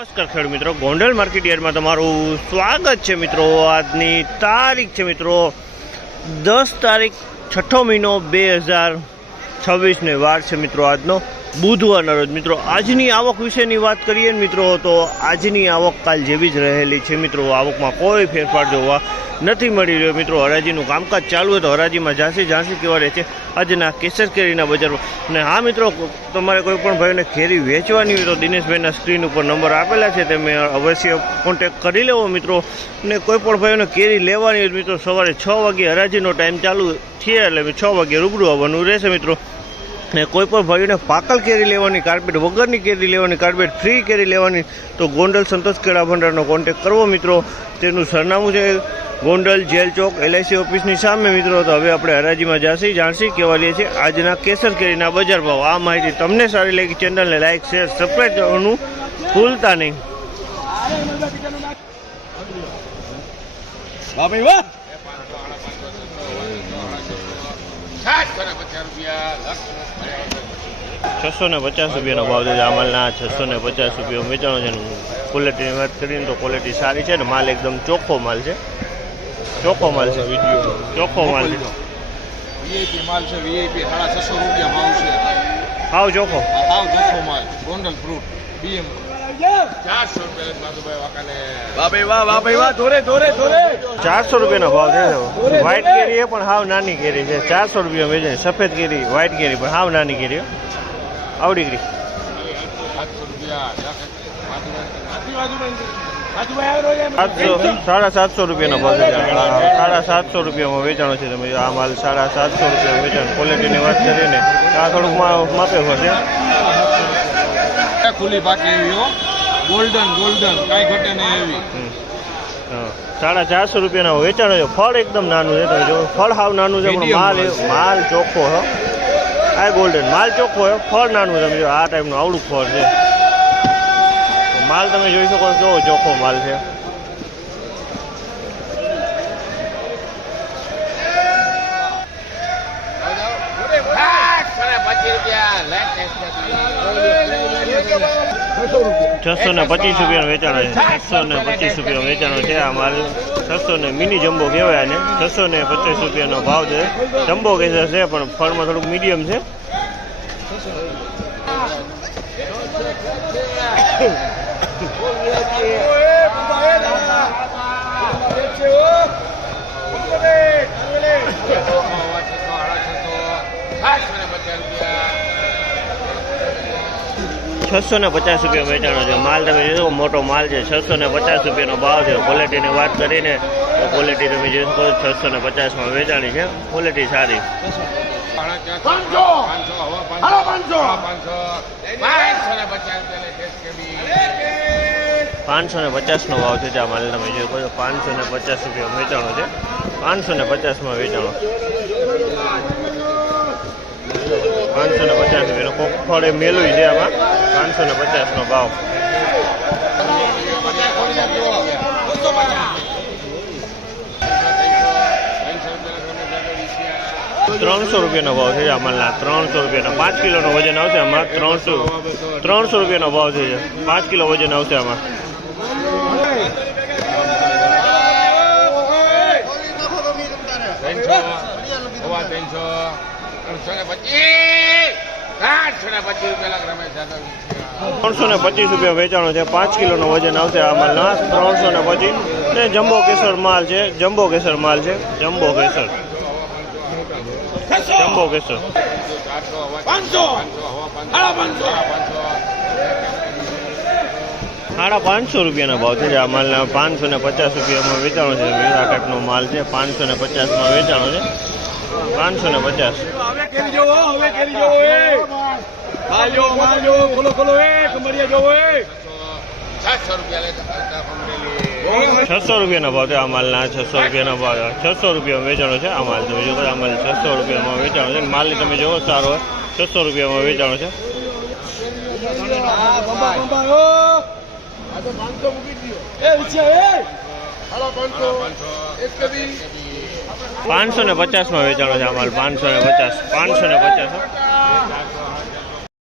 નમસ્કાર ખેડૂત મિત્રો, ગોંડલ માર્કેટ યાર્ડમાં તમારું સ્વાગત છે મિત્રો। આજની તારીખ છે મિત્રો 10 તારીખ 6 મહિનો 2026 વાર છે મિત્રો। આજનો બુધવારના રોજ મિત્રો આજની આવક વિશેની વાત કરીએ મિત્રો તો આજની આવક કાલ જેવી જ રહેલી છે મિત્રો। આવકમાં કોઈ ફેરફાર જોવા નથી મળી રહ્યો મિત્રો। હરાજીનું કામકાજ ચાલુ હોય તો હરાજીમાં ઝાંસી કેવા રહે છે આજના કેસર કેરીના બજારમાં। અને હા મિત્રો, તમારે કોઈ પણ ભાઈને કેરી વેચવાની હોય તો દિનેશભાઈના સ્ક્રીન ઉપર નંબર આપેલા છે, તમે અવશ્ય કોન્ટેક કરી લેવો મિત્રો। અને કોઈ પણ ભાઈઓને કેરી લેવાની હોય મિત્રો સવારે 6 વાગે હરાજીનો ટાઈમ ચાલુ છે એટલે 6 વાગે રૂબરૂ આવવાનું રહેશે મિત્રો। ને કોઈ પણ ભાઈઓને પાકલ કેરી લેવાની, કાર્પેટ વગરની કેરી લેવાની, કાર્પેટ ફ્રી કેરી લેવાની તો ગોંડલ સંતોષ કેળા ભંડારનો કોન્ટેક કરવો મિત્રો। તેનું સરનામું છે ગોંડલ જેલ ચોક LIC ઓફિસની સામે મિત્રો। તો હવે આપણે હરાજીમાં જાણસી કેવા લઈએ છીએ આજના કેસર કેરીના બજાર ભાવ। આ માહિતી તમને સારી લાગી, ચેનલને લાઇક શેર સબસ્ક્રાઈબ કરવાનું ભૂલતા નહીં। ₹650 ભાવ છે અમલના। 650 રૂપિયા વેચાણો છે। ક્વોલિટીની વાત કરીએ તો ક્વોલિટી સારી છે ને માલ એકદમ ચોખ્ખો માલ છે। ચોખ્ખો માલ છે, ચોખ્ખો માલ છે, VIP માલ છે। VIP ₹650 ભાવ છે। હાવ ચોખ્ખો માલ ગોંડલ ફ્રૂટ BM ₹400 ભાવ છે। વ્હાઈટ કેરી પણ હાવ નાની કેરી છે, ₹400 વેચે। સફેદ કેરી, વ્હાઈટ કેરી પણ હાવ નાની કેરી આવડી ગઈ। ₹750 ભાવ છે। ₹750 વેચાણો છે। તમે આ માલ ₹750 વેચાણ। ક્વોલિટીની વાત કરીએ ને આ થોડુંક માપે છે, ખુલ્લી પાકી એવી ગોલ્ડન કાંઈ ઘટે નહીં એવી। ₹450 વેચાણો છે। ફળ એકદમ નાનું છે, તમે જો ફળ હાવ નાનું છે પણ માલ ચોખ્ખો છે। આ ગોલ્ડન માલ ચોખ્ખો છે, ફળ નાનું છે। તમે જો આ ટાઈપનું આવડું ફળ છે, માલ તમે જોઈ શકો કેવો ચોખ્ખો માલ છે। ₹625 વેચાણો છે। ₹625 વેચાણો છે આ માલ। 600 મિની જમ્બો કહેવાય ને। ₹625 ભાવ છે। જમ્બો કેસર છે પણ ફળમાં થોડુંક મીડિયમ છે। ₹650 વેચાણો છે માલ। તમે જોશો મોટો માલ છે। ₹650 ભાવ છે। ક્વોલિટીની વાત કરીને તો ક્વોલિટી તમે જોશો 650 વેચાણી છે। ક્વોલિટી સારી। 550 ભાવ છે આ માલ। તમે જોઈ શકો ₹550 વેચાણો છે। 550 વેચાણો। 550 કોક ફળે મેલું છે આમાં। 550 ભાવ। ₹300 ભાવ છે આમાં। ₹300 5 કિલોનો વજન આવશે આમાં। ₹300 ભાવ છે। 5 કિલો વજન આવશે આમાં। ₹325 વેચાણો છે। 5 કિલોનો વજન આવશે આ માલ। 325 ને જમ્બો કેસર માલ છે। જમ્બો કેસર માલ છે। જમ્બો કેસર ₹550 ભાવ છે આ માલ। ₹550 વેચાણો છે। આ ટાઈપનો માલ છે। 550 વેચાણો છે। 550 ₹600 ભાવ છે આ માલના। ₹600 ભાવ। ₹600 વેચાણો છે આ માલ। તમે જો આ માલ ₹600 વેચાણો છે। માલ તમે જોવો સારો હોય। ₹600 વેચાણો છે। 550 વેચાણો છે આ માલ। 550